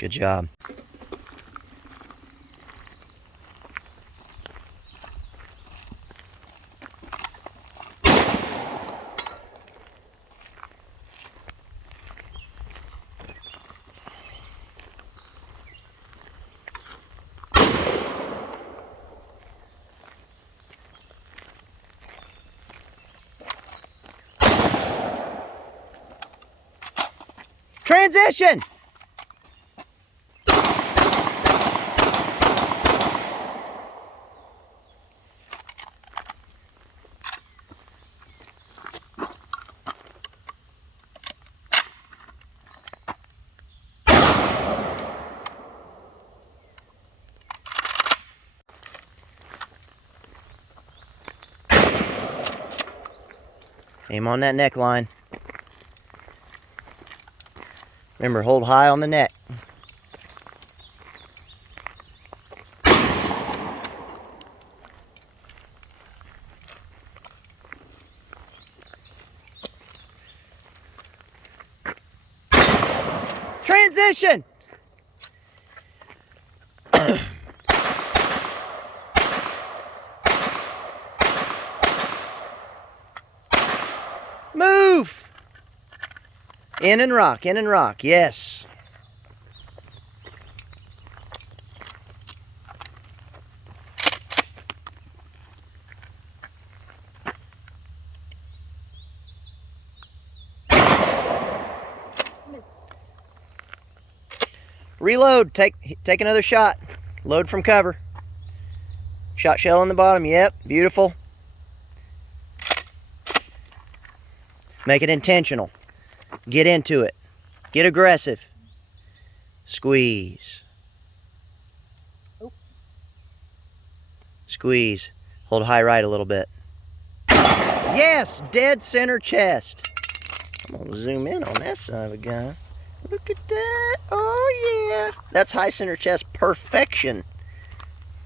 Good job. Transition! Aim on that neckline. Remember, hold high on the neck. Transition! Move! In and rock, yes. Reload, take another shot. Load from cover. Shot shell on the bottom, yep, beautiful. Make it intentional. Get into it. Get aggressive. Squeeze. Squeeze. Hold high right a little bit. Yes, dead center chest. I'm gonna zoom in on that son of a gun. Look at that. Oh yeah. That's high center chest perfection.